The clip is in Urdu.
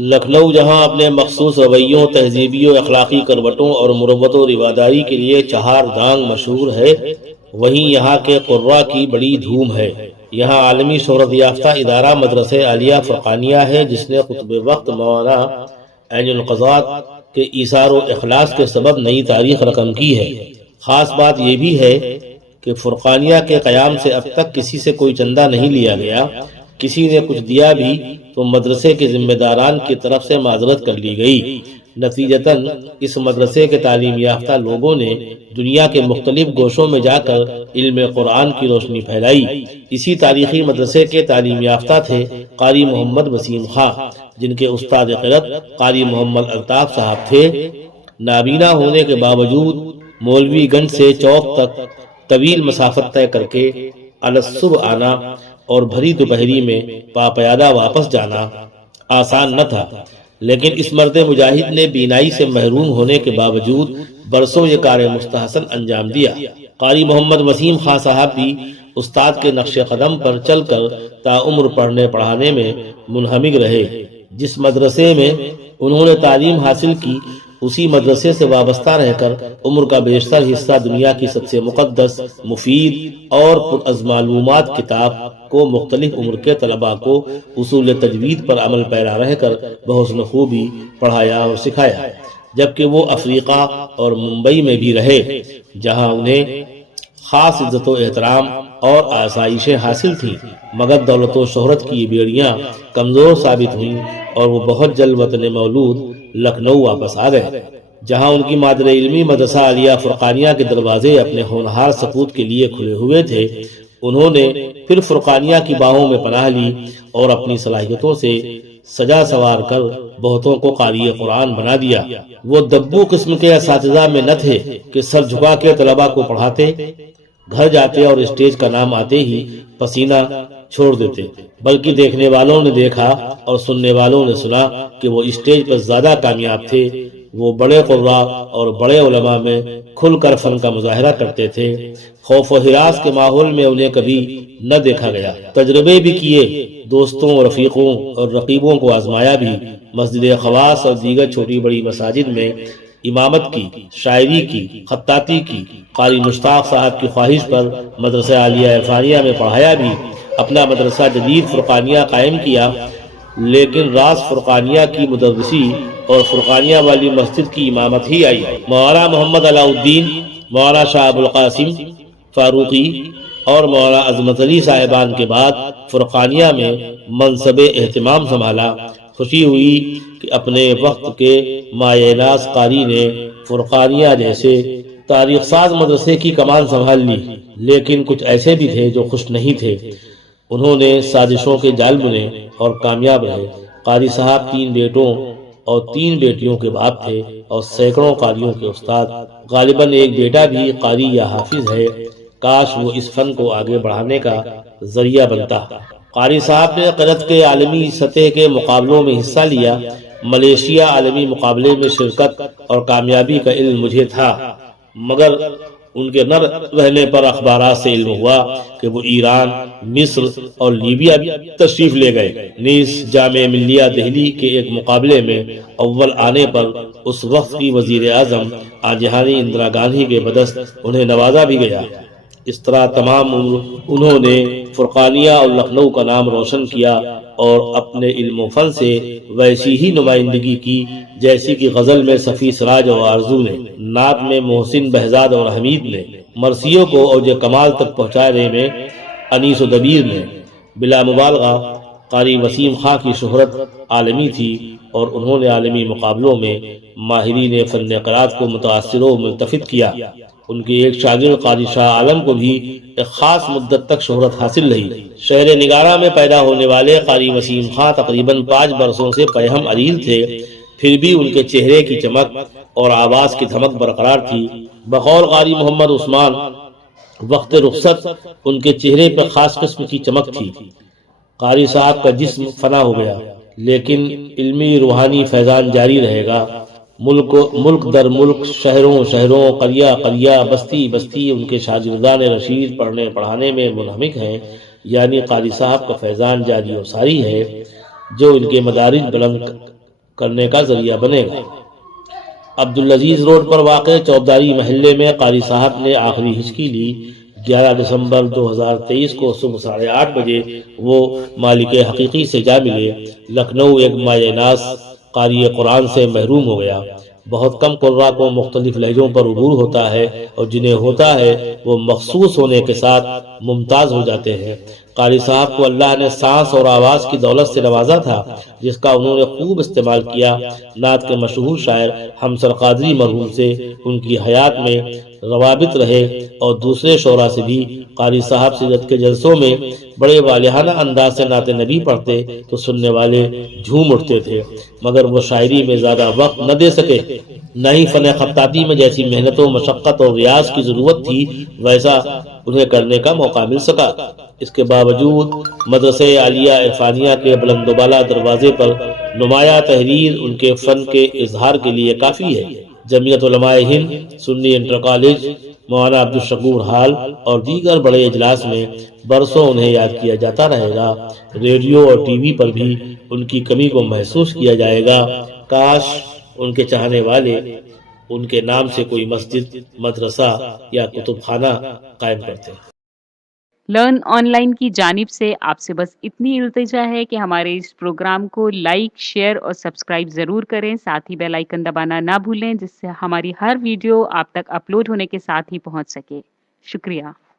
لکھنؤ جہاں اپنے مخصوص رویوں، تہذیبی و اخلاقی کروٹوں اور مروت و رواداری کے لیے چہار دانگ مشہور ہے، وہیں یہاں کے قراء کی بڑی دھوم ہے۔ یہاں عالمی شہرت یافتہ ادارہ مدرسہ عالیہ فرقانیہ ہے، جس نے خطب وقت مولانا عین القضات کے ایثار و اخلاص کے سبب نئی تاریخ رقم کی ہے۔ خاص بات یہ بھی ہے کہ فرقانیہ کے قیام سے اب تک کسی سے کوئی چندہ نہیں لیا گیا، کسی نے کچھ دیا بھی تو مدرسے کے ذمہ داران کی طرف سے معذرت کر لی گئی۔ نتیجتاً اس مدرسے کے تعلیم یافتہ لوگوں نے دنیا کے مختلف گوشوں میں جا کر علم قرآن کی روشنی پھیلائی۔ اسی تاریخی مدرسے کے تعلیم یافتہ تھے قاری محمد وسیم خاں، جن کے استاد قرأت قاری محمد الطاف صاحب تھے۔ نابینا ہونے کے باوجود مولوی گنج سے چوک تک طویل مسافت طے کر کے الصبح آنا اور بھری دوپہری میں پاپیادہ واپس جانا آسان نہ تھا، لیکن اس مرد مجاہد نے بینائی سے محروم ہونے کے باوجود برسوں یہ کار مستحسن انجام دیا۔ قاری محمد وسیم خاں صاحب بھی استاد کے نقش قدم پر چل کر تاعمر پڑھنے پڑھانے میں منہمک رہے۔ جس مدرسے میں انہوں نے تعلیم حاصل کی، اسی مدرسے سے وابستہ رہ کر عمر کا بیشتر حصہ دنیا کی سب سے مقدس، مفید اور پر از معلومات کتاب کو مختلف عمر کے طلباء کو اصول تجوید پر عمل پیرا رہ کر بحسن خوبی پڑھایا اور سکھایا، جبکہ وہ افریقہ اور ممبئی میں بھی رہے، جہاں انہیں خاص عزت و احترام اور آسائشیں حاصل تھیں، مگر دولت و شہرت کی بیڑیاں کمزور ثابت ہوئیں اور وہ بہت جلد وطن مولود لکھنؤ واپس آ گئے، جہاں ان کی مادر علمی مدرسہ عالیہ فرقانیہ کے دروازے اپنے ہونہار سپوت کے لیے کھلے ہوئے تھے۔ انہوں نے پھر فرقانیہ کی باہوں میں پناہ لی اور اپنی صلاحیتوں سے سجا سوار کر بہتوں کو قاری قرآن بنا دیا۔ وہ دبو قسم کے اساتذہ میں نہ تھے کہ سر جھکا کے طلباء کو پڑھاتے، گھر جاتے اور اسٹیج کا نام آتے ہی پسینہ چھوڑ دیتے، بلکہ دیکھنے والوں نے دیکھا اور سننے والوں نے سنا کہ وہ اسٹیج پر زیادہ کامیاب تھے۔ وہ بڑے قراء اور بڑے علماء میں کھل کر فن کا مظاہرہ کرتے تھے۔ خوف و ہراس کے ماحول میں انہیں کبھی نہ دیکھا گیا۔ تجربے بھی کیے، دوستوں اور رفیقوں اور رقیبوں کو آزمایا بھی۔ مسجد خواص اور دیگر چھوٹی بڑی مساجد میں امامت کی، شاعری کی، خطاطی کی۔ قاری مشتاق صاحب کی خواہش پر مدرسہ عالیہ عرفانیہ میں پڑھایا بھی۔ اپنا مدرسہ جدید فرقانیہ قائم کیا، لیکن راز فرقانیہ کی مدرسی اور فرقانیہ والی مسجد کی امامت ہی آئی۔ مولانا محمد علاء الدین، مولانا شاہ ابو القاسم فاروقی اور مولانا عظمت علی صاحبان کے بعد فرقانیہ میں منصب اہتمام سنبھالا۔ خوشی ہوئی کہ اپنے وقت کے مایہ ناز قاری نے فرقانیہ جیسے تاریخ ساز مدرسے کی کمان سنبھال لی، لیکن کچھ ایسے بھی تھے جو خوش نہیں تھے۔ انہوں نے سازشوں کے جال بنے اور کامیاب رہے۔ قاری صاحب 3 بیٹوں اور 3 بیٹیوں کے باپ تھے اور سینکڑوں قاریوں کے استاد۔ غالباً ایک بیٹا بھی قاری یا حافظ ہے، کاش وہ اس فن کو آگے بڑھانے کا ذریعہ بنتا۔ قاری صاحب نے قرأت کے عالمی سطح کے مقابلوں میں حصہ لیا۔ ملیشیا عالمی مقابلے میں شرکت اور کامیابی کا علم مجھے تھا، مگر ان کے نہ رہنے پر اخبارات سے علم ہوا کہ وہ ایران، مصر اور لیبیا بھی تشریف لے گئے۔ نیز جامعہ ملیہ دہلی کے ایک مقابلے میں اول آنے پر اس وقت کی وزیر اعظم آنجہانی اندرا گاندھی کے بدست انہیں نوازا بھی گیا۔ اس طرح تمام عمر انہوں نے فرقانیہ اور لکھنؤ کا نام روشن کیا اور اپنے علم و فن سے ویسی ہی نمائندگی کی جیسی کہ غزل میں صفی سراج اور آرزو نے، نعت میں محسن بہزاد اور حمید نے، مرثیوں کو اوج کمال تک پہنچانے میں انیس و دبیر نے۔ بلا مبالغہ قاری وسیم خاں کی شہرت عالمی تھی اور انہوں نے عالمی مقابلوں میں ماہرین فن قرات کو متاثر و ملتفت کیا۔ ان کے ایک شاگرد قاری شاہ عالم کو بھی ایک خاص مدت تک شہرت حاصل رہی۔ شہر نگارہ میں پیدا ہونے والے قاری وسیم خاں تقریباً 5 برسوں سے پیہم علیل تھے، پھر بھی ان کے چہرے کی چمک اور آواز کی دھمک برقرار تھی۔ بقول قاری محمد عثمان، وقت رخصت ان کے چہرے پر خاص قسم کی چمک تھی۔ قاری صاحب کا جسم فنا ہو گیا، لیکن علمی روحانی فیضان جاری رہے گا۔ ملک در ملک، شہروں قریہ قریہ، بستی بستی ان کے شاگردان رشید پڑھنے پڑھانے میں منہمک ہیں، یعنی قاری صاحب کا فیضان جاری و ساری ہے۔ جو ان کے مدارج بلند کرنے کا ذریعہ بنے گا۔ عبدالعزیز روڈ پر واقع چوبداری محلے میں قاری صاحب نے آخری ہچکی لی۔ 11 دسمبر 2023 کو صبح 8:30 بجے وہ مالک حقیقی سے جا ملے۔ لکھنؤ ایک مایہ ناز قاری قرآن سے محروم ہو گیا۔ بہت کم قراء کو مختلف لہجوں پر عبور ہوتا ہے، اور جنہیں ہوتا ہے وہ مخصوص ہونے کے ساتھ ممتاز ہو جاتے ہیں۔ قاری صاحب کو اللہ نے سانس اور آواز کی دولت سے نوازا تھا، جس کا انہوں نے خوب استعمال کیا۔ نعت کے مشہور شاعر حمصر قادری مرحوم سے ان کی حیات میں روابط رہے، اور دوسرے شعراء سے بھی۔ قاری صاحب سیرت کے جلسوں میں بڑے والہانہ انداز سے نعت نبی پڑھتے تو سننے والے جھوم اٹھتے تھے، مگر وہ شاعری میں زیادہ وقت نہ دے سکے، نہ ہی فن خطاطی میں جیسی محنت و مشقت اور ریاض کی ضرورت تھی ویسا انہیں کرنے کا موقع مل سکا۔ اس کے باوجود مدرسہ عالیہ عرفانیہ کے بلند و بالا دروازے پر نمایاں تحریر ان کے فن کے اظہار کے لیے کافی ہے۔ جمعیت علماء ہند، سنی انٹر کالج، مولانا عبدالشکور ہال اور دیگر بڑے اجلاس میں برسوں انہیں یاد کیا جاتا رہے گا۔ ریڈیو اور ٹی وی پر بھی ان کی کمی کو محسوس کیا جائے گا۔ کاش ان کے چاہنے والے ان کے نام سے کوئی مسجد، مدرسہ یا کتب خانہ قائم کرتے۔ لرن آن لائن کی جانب سے آپ سے بس اتنی التجا ہے کہ ہمارے اس پروگرام کو لائک، شیئر اور سبسکرائب ضرور کریں، ساتھ ہی بیل آئیکن دبانا نہ بھولیں، جس سے ہماری ہر ویڈیو آپ تک اپلوڈ ہونے کے ساتھ ہی پہنچ سکے۔ شکریہ۔